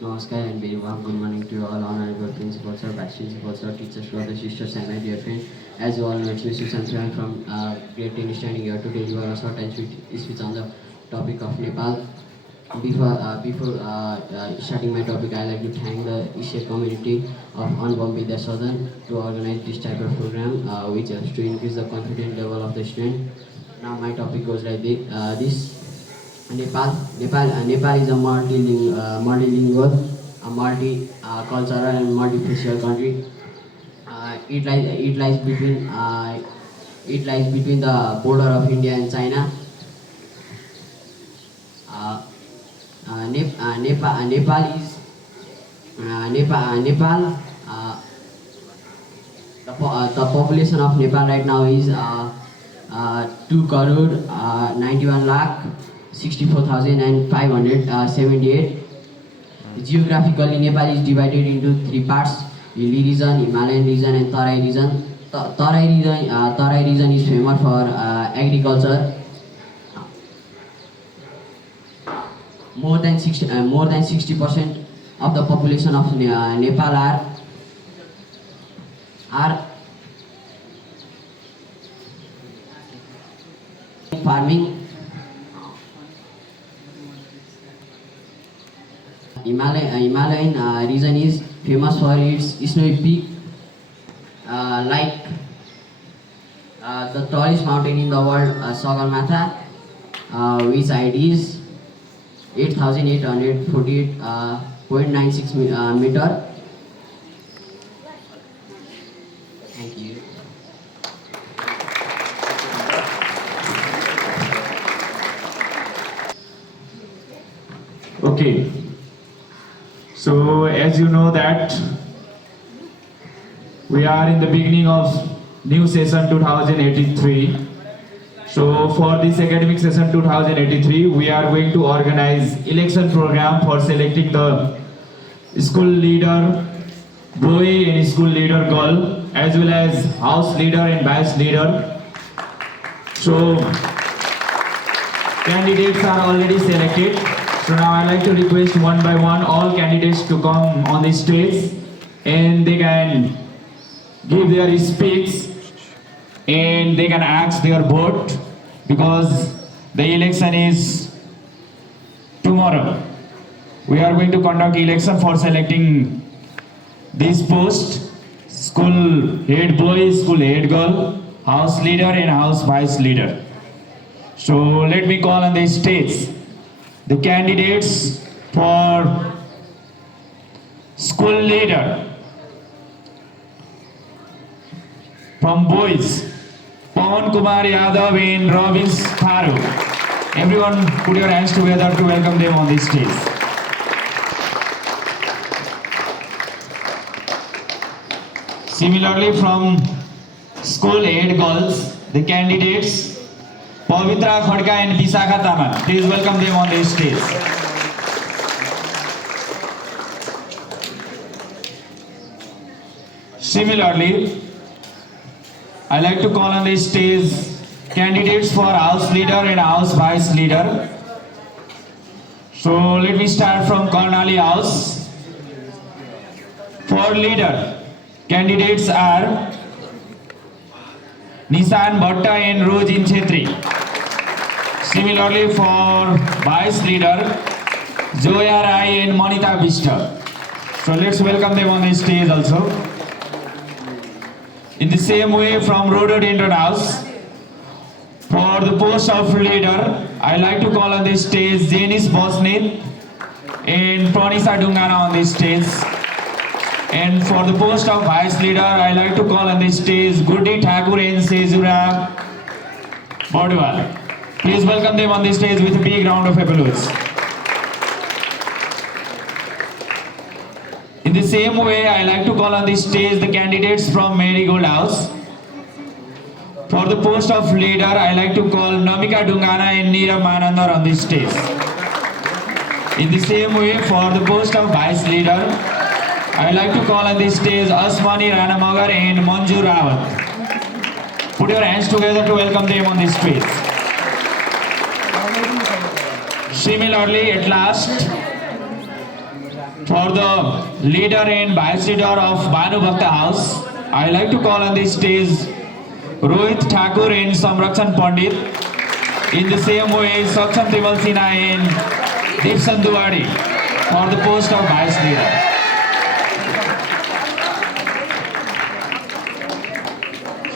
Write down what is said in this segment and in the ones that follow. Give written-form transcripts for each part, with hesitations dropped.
Namaskar and very warm good morning to all honorable principals, sir, vice principals, sir, teachers, brothers, sisters, and my dear friend. As you all know, it's Mr. Sanchran from Great 10 standing here to deliver a short and sweet speech on the topic of Nepal. Before starting my topic, I like to thank the Isha community of Anupam Vidya Sadan to organize this type of program, which helps to increase the confidence level of the student. Now my topic goes like this. Nepal is a multilingual, a multi-cultural and multifacial country. It lies between the border of India and China. Uh, Nepal is Nepal. The population of Nepal right now is 2 crore 91 lakh 64,578. Geographically, Nepal is divided into three parts: Hilly region, Himalayan region, and Tarai region. Tarai region is famous for agriculture. More than 60% of the population of Nepal are farming. Himalayan region is famous for its snowy peak, like the tallest mountain in the world, Sagarmatha, which height is 8,848.96 meter. Thank you. Okay, so as you know that we are in the beginning of new session 2083. So for this academic session 2083, we are going to organize election program for selecting the school leader boy and school leader girl, as well as house leader and vice leader. So candidates are already selected. So now I like to request one by one all candidates to come on the stage and they can give their speech and they can ask their vote, because the election is tomorrow. We are going to conduct election for selecting this post: school head boy, school head girl, house leader and house vice leader. So let me call on the stage the candidates for school leader. From boys, Pawan Kumar Yadav and Robins Tharu. Everyone put your hands together to welcome them on this stage. Similarly, from school head girls, the candidates Pavitra Khadka and Visakha Taman. Please welcome them on this stage. Similarly, I like to call on the stage candidates for house leader and house vice leader. So let me start from Karnali House. For leader, candidates are Nissan Bhatta and Rojin Chetri. Similarly, for vice leader, Zoya Rai and Manita Vista. So let's welcome them on the stage also. In the same way, from Rhododendron House, for the post of leader, I like to call on the stage Zenis Bosnit and Pranisa Dungana on the stage. And for the post of vice leader, I like to call on the stage Gurdi Thakur and Sejura Bodwal. Please welcome them on the stage with a big round of applause. In the same way, I like to call on the stage the candidates from Marigold House. For the post of leader, I like to call Namika Dungana and Neera Manandar on this stage. In the same way, for the post of vice leader, I like to call on this stage Asmani Ranamagar and Manju Rawat. Put your hands together to welcome them on this stage. Similarly, at last, For the leader and vice leader of Banu Bhakta House, I like to call on this stage Rohit Thakur and Samrakshan Pandit. In the same way, Saksham Timal Sinha and Deepsan Duwadi for the post of vice leader.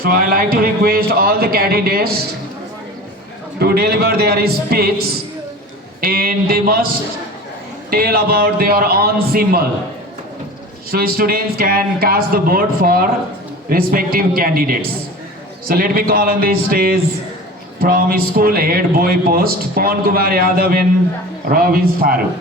So I like to request all the candidates to deliver their speech, and they must tell about their own symbol. So students can cast the vote for respective candidates. So let me call on this stage from school head boy post, Pawan Kumar Yadav and Ravins Tharu.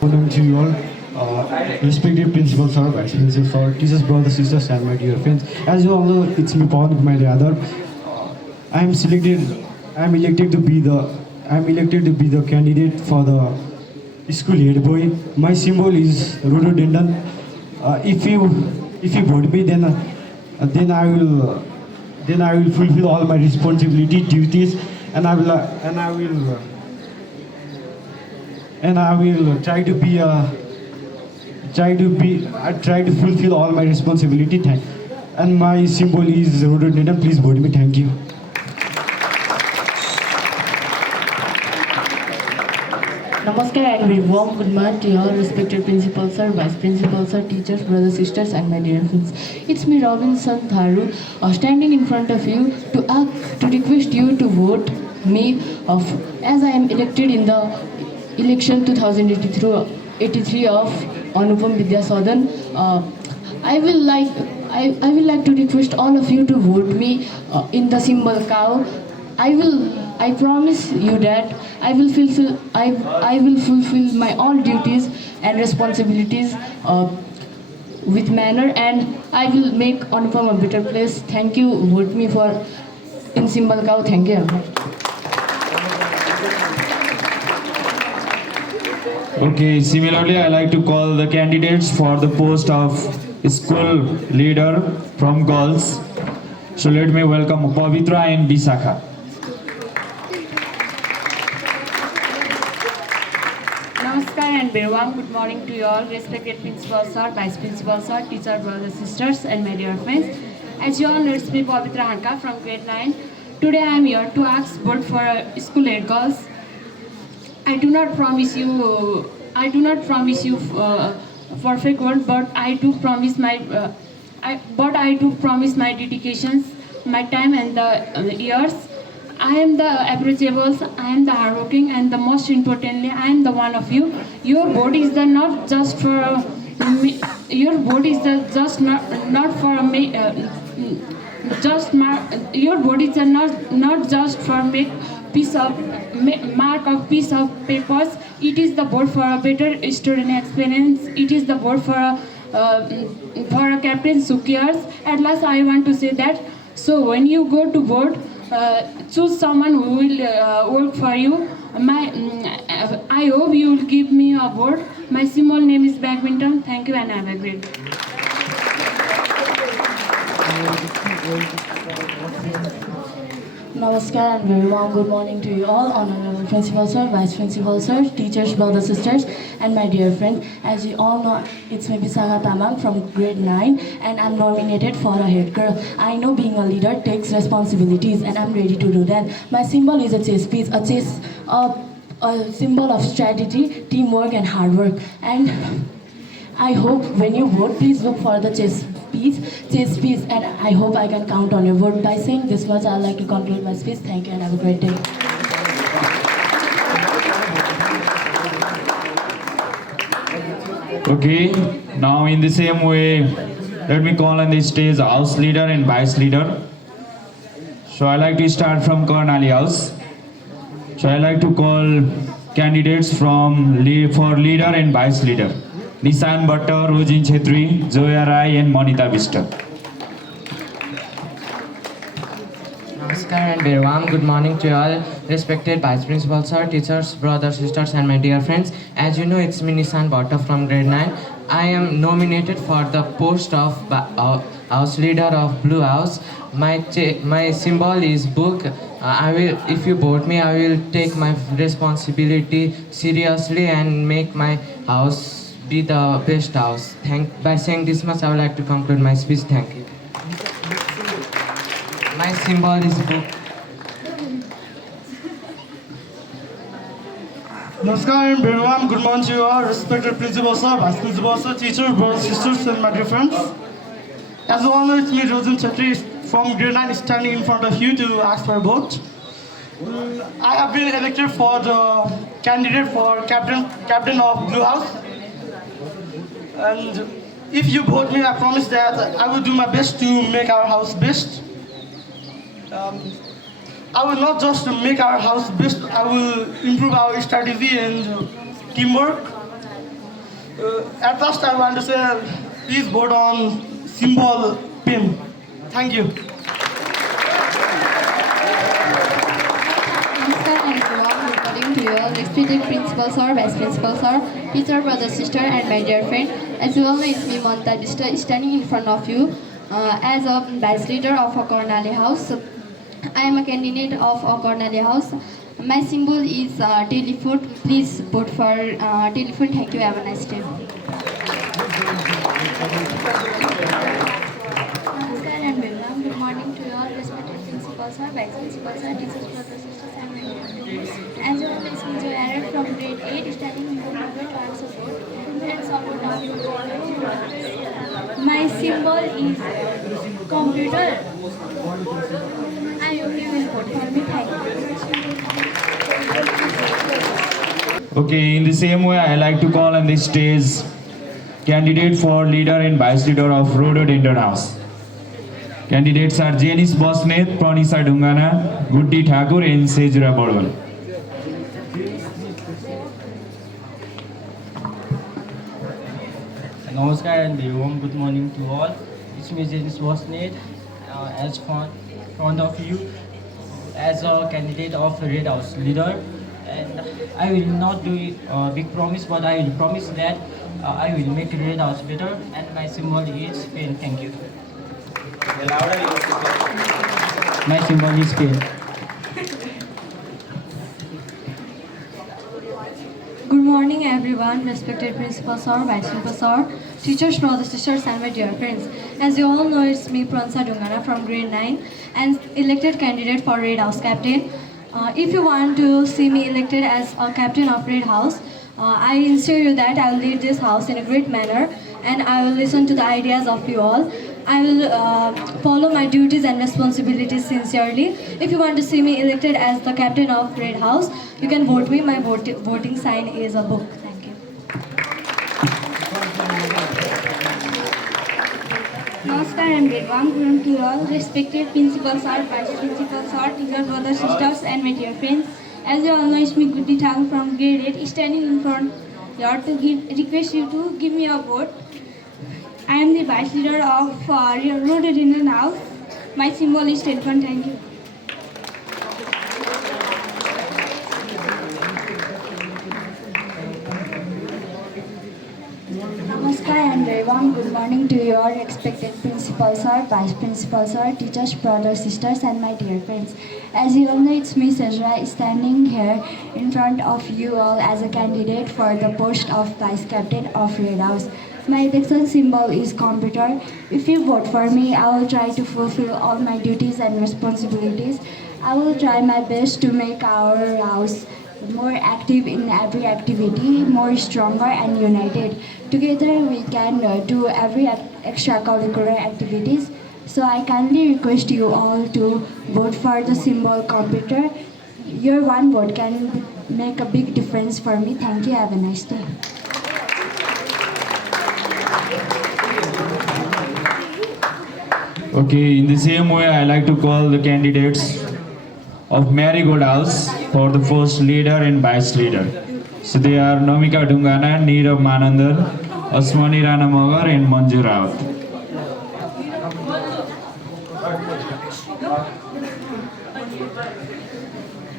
Good morning to you all, respected principals, sir, vice principals, sir, teachers, brothers, sisters, and my dear friends. As you all know, it's me, Pawan Kumar Yadav. I am elected to be the candidate for the school head boy. My symbol is rhododendron. If you vote me, then I will fulfill all my responsibility, duties, and I will try to fulfill all my responsibility. And my symbol is rhododendron. Please vote me. Thank you. Namaskar and very warm good morning to all respected principals, sir, vice principals, sir, teachers, brothers, sisters, and my dear friends. It's me, Robinson Tharu, standing in front of you to request you to vote me as I am elected in the election 2083 of Anupam Vidya Sadan. I will like to request all of you to vote me in the symbol cow. I promise you that I will fulfill my all duties and responsibilities with manner, and I will make Anupam a better place. Thank you. Vote me for in symbol cow. Thank you. Okay, similarly, I like to call the candidates for the post of school leader from girls. So let me welcome Pavitra and Bisakha. Namaskar and very warm good morning to you all, respected principals, sir, vice principals, sir, teachers, brothers, sisters, and my dear friends. As you all know, it's me, Pavitra Hanka from grade 9. Today I am here to ask vote for school head girls. I do not promise you perfect word, but I do promise my dedications, my time, and the years. I am the approachable, I am the hardworking, and the most importantly, I am the one of you. Your vote is the not just for me. Your vote is the just not for me. Your vote is the not just for make mark of piece of papers. It is the vote for a better student experience. It is the vote for a captain who cares. At last, I want to say that. So when you go to vote, choose someone who will work for you. I hope you will give me a vote. My symbol name is badminton. Thank you and have a great day. Namaskar and very warm good morning to you all, honorable principal sir, vice principal sir, teachers, brothers, sisters, and my dear friend. As you all know, it's me Bisakha Tamang from grade 9, and I'm nominated for a head girl. I know being a leader takes responsibilities, and I'm ready to do that. My symbol is a chess piece, a symbol of strategy, teamwork, and hard work. And I hope when you vote, please look for the chess piece, and I hope I can count on your vote. By saying this much, I'd like to conclude my speech. Thank you and have a great day. Okay, now in the same way, let me call on the stage house leader and vice leader. So I like to start from Karnali House. So I like to call candidates for leader and vice leader. Nishan Bhatta, Rojin Chetri, Zoya Rai, and Monita Vista. Namaskar and very warm good morning to all, respected vice principals, sir, teachers, brothers, sisters, and my dear friends. As you know, it's me Nishan Bhatta from grade 9. I am nominated for the post of house leader of Blue House. My symbol is book. If you vote me, I will take my responsibility seriously and make my house be the best house. By saying this much, I would like to conclude my speech. Thank you. My symbol is book. Namaskar and very warm good morning to you all, respected principal sir, vice principal sir, teachers, brothers, sisters, and my dear friends. As you all know, it's me, Rojan Chatri, from grade 9, standing in front of you to ask for a vote. I have been elected for the candidate for captain of Blue House. And if you vote me, I promise that I will do my best to make our house best. I will not just make our house best, I will improve our strategy and teamwork. At last, I want to say, please vote on symbol PIN. Thank you. Namaskar and warm welcome to you all, respected principal sir, vice principal sir, teacher, brother, sister, and my dear friend. As you all know, it's me, Manta Dista, standing in front of you as a vice leader of Akornale House. I am a candidate of Akornale House. My symbol is telephone. Please vote for telephone. Thank you. Have a nice day. Namaskar and welcome. Good morning to you all, respected principal sir, vice principal sir, teachers, brothers, sisters, and my dear friends. As you all know, it's me, Joy Arad from grade 8, standing in front of you to answer vote and support of you. My symbol is computer. I hope you will vote for me. Thank you. Okay, in the same way, I like to call on this stage candidate for leader and vice leader of Rhododendron House. Candidates are Janice Bosnet, Pranisa Dungana, Guddi Thakur, and Sejura Bodwal. Namaskar and very warm good morning to all. It's me, Janice Bosnet, as front of you as a candidate of Red House leader. And I will not do a big promise, but I will promise that I will make Red House better. And my symbol is pen. Thank you. My symbol is pen. Good morning, everyone, respected principal sir, vice principal sir, teachers, brothers, sisters, and my dear friends. As you all know, it's me, Pranisa Dungana from grade 9 and elected candidate for Red House captain. If you want to see me elected as a captain of Red House, I assure you that I will lead this house in a great manner and I will listen to the ideas of you all. I will follow my duties and responsibilities sincerely. If you want to see me elected as the captain of Red House, you can vote me. My voting sign is a book. Thank you. Namaskar and very warm welcome to all, respected principals, sir, vice principals, sir, teachers, brothers, sisters, and my dear friends. As you all know, it's me, Guddi Thakur from grade 8, standing in front here to request you to give me a vote. I am the vice leader of Rhododendron House. My symbol is telephone. Thank you. Namaskar and very warm good morning to you all, respected principal sir, vice principal sir, teachers, brothers, sisters, and my dear friends. As you all know, it's me, Sejra, standing here in front of you all as a candidate for the post of vice captain of Red House. My election symbol is computer. If you vote for me, I will try to fulfill all my duties and responsibilities. I will try my best to make our house more active in every activity, more stronger and united. Together we can do every extracurricular activities. So I kindly request you all to vote for the symbol computer. Your one vote can make a big difference for me. Thank you. Have a nice day. Okay, in the same way, I like to call the candidates of Marigold House for the first leader and vice leader. So they are Nomika Dungana, Neerav Manandar, Asmani Rana Magar, and Manju Rawat.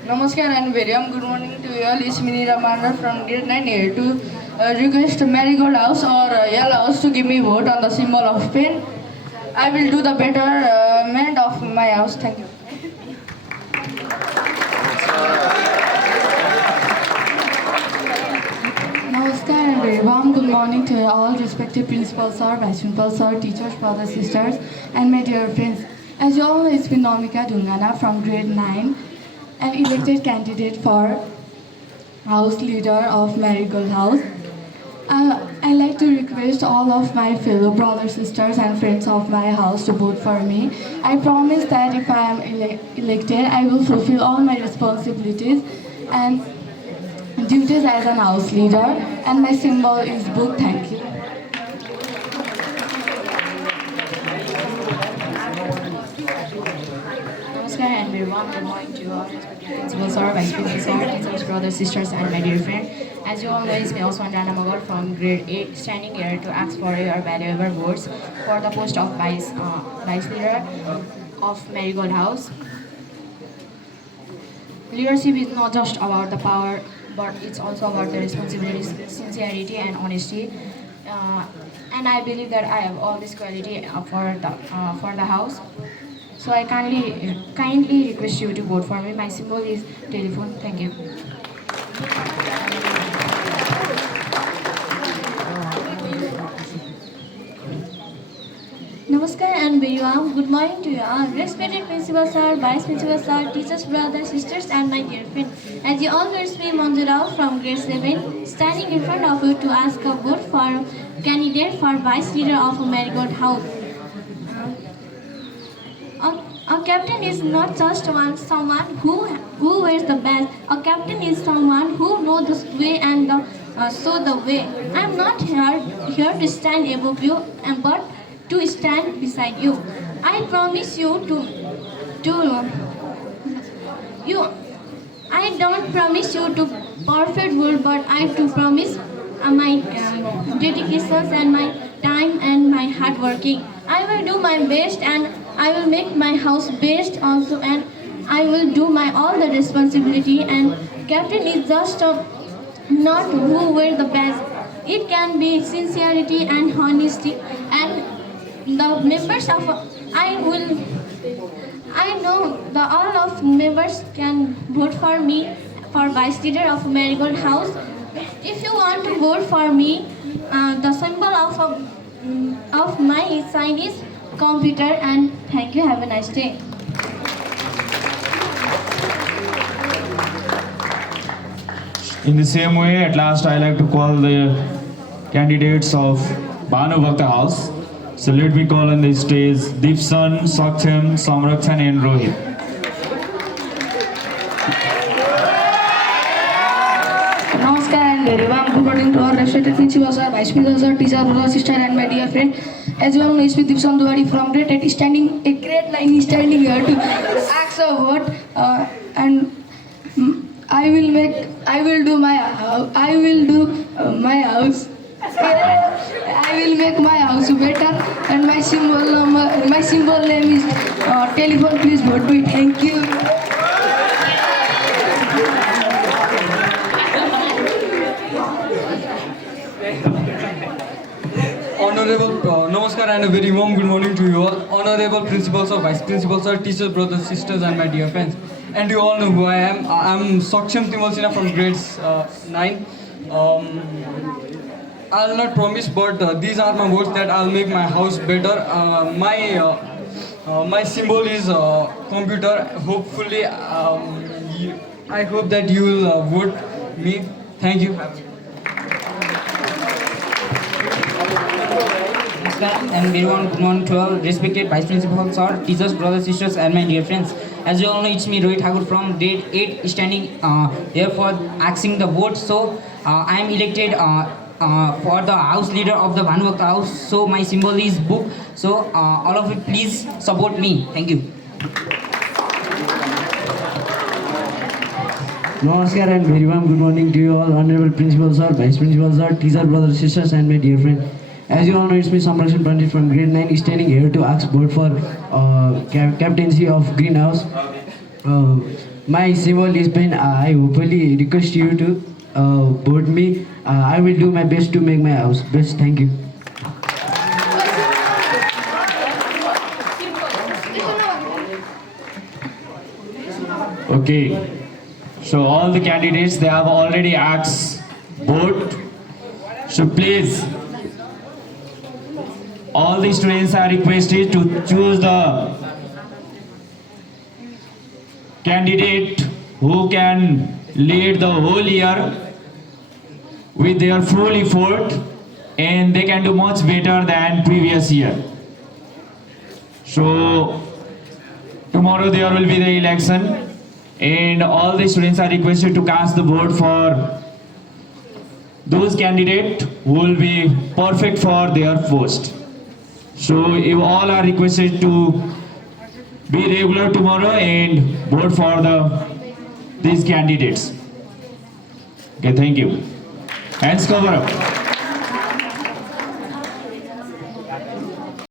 Namaskar and very good morning to you all. It's me, Neerav Manandar from grade 9 here to request Marigold House or Yellow House to give me vote on the symbol of pen. I will do the betterment of my house. Thank you. Namaskar and very warm good morning to all respected principals, sir, vice principals, sir, teachers, brothers, sisters, and my dear friends. As you all know, it's been Nomika Dungana from grade 9, an elected candidate for house leader of Marigold House. I like to request all of my fellow brothers, sisters, and friends of my house to vote for me. I promise that if I am elected, I will fulfill all my responsibilities and duties as an house leader, and my symbol is book. Thank you. Namaskar and very warm good morning to all respected principals, sir, vice principals, sir, teachers, brothers, sisters, and my dear friend. As you all know, it's me Osman Rana Magar from grade 8, standing here to ask for your valuable votes for the post of vice leader of Marigold House. Leadership is not just about the power, but it's also about the responsibility, sincerity, and honesty. And I believe that I have all this quality for the house. So I kindly request you to vote for me. My symbol is telephone. Thank you. Namaskar and very warm good morning to you all. Respected principal sir, vice principal sir, teachers, brothers, sisters, and my dear friends. As you all know, it's me Manju Rao from grade 7, standing in front of you to ask a vote for candidate for vice leader of Marigold House. A captain is not just someone who wears the badge. A captain is someone who knows the way and show the way. I am not here to stand above you, but to stand beside you. I promise you I don't promise you to perfect world, but I do promise my dedications and my time and my hard working. I will do my best and I will make my house best also, and I will do my all the responsibility. And captain is just not who wear the badge. It can be sincerity and honesty, and the members of I know the all of members can vote for me for vice leader of Marigold House. If you want to vote for me, the symbol of my sign is computer. And thank you. Have a nice day. In the same way, at last I like to call the candidates of Bhanu Bhakta House. So let me call on the stage Deepsan, Saksham, Samrakshan and Rohit. Namaskar and very warm good morning to our respected principal sir, vice principal sir, teacher, brother, sister, and my dear friend. As you all know, it's with Deepsan Duwadi from grade 8, grade 9, standing here to ask a vote, and I will do my house. I will make my house better, and my symbol name is telephone. Please vote me. Thank you. Honorable Namaskar and a very warm good morning to you all. Honorable principals or vice principals or teachers, brothers, sisters, and my dear friends. And you all know who I am. I'm Saksham Timalsina from grades 9. I'll not promise, but these are my words that I'll make my house better. My symbol is computer. Hopefully, I hope that you will vote me. Thank you. And very warm good morning to all respected vice principals, sir, teachers, brothers, sisters, and my dear friends. As you all know, it's me Rohit Thakur from grade 8, standing here for asking the vote. So I am elected for the house leader of the Bhanu Bhakta House. So my symbol is book. So all of you please support me. Thank you. Namaskar and very warm good morning to you all, honorable principals, sir, vice principals, sir, teacher, brothers, sisters, and my dear friend. As you all know, it's me Samrakshan Pandit from grade 9, standing here to ask vote for captaincy of Greenhouse. My symbol is pen. I hopefully request you to vote me. I will do my best to make my house best. Thank you. Okay. So all the candidates, they have already asked vote. So please, all the students are requested to choose the candidate who can lead the whole year with their full effort, and they can do much better than previous year. So tomorrow there will be the election, and all the students are requested to cast the vote for those candidates who will be perfect for their post. So you all are requested to be regular tomorrow and vote for these candidates. Okay, thank you. Hands cover up.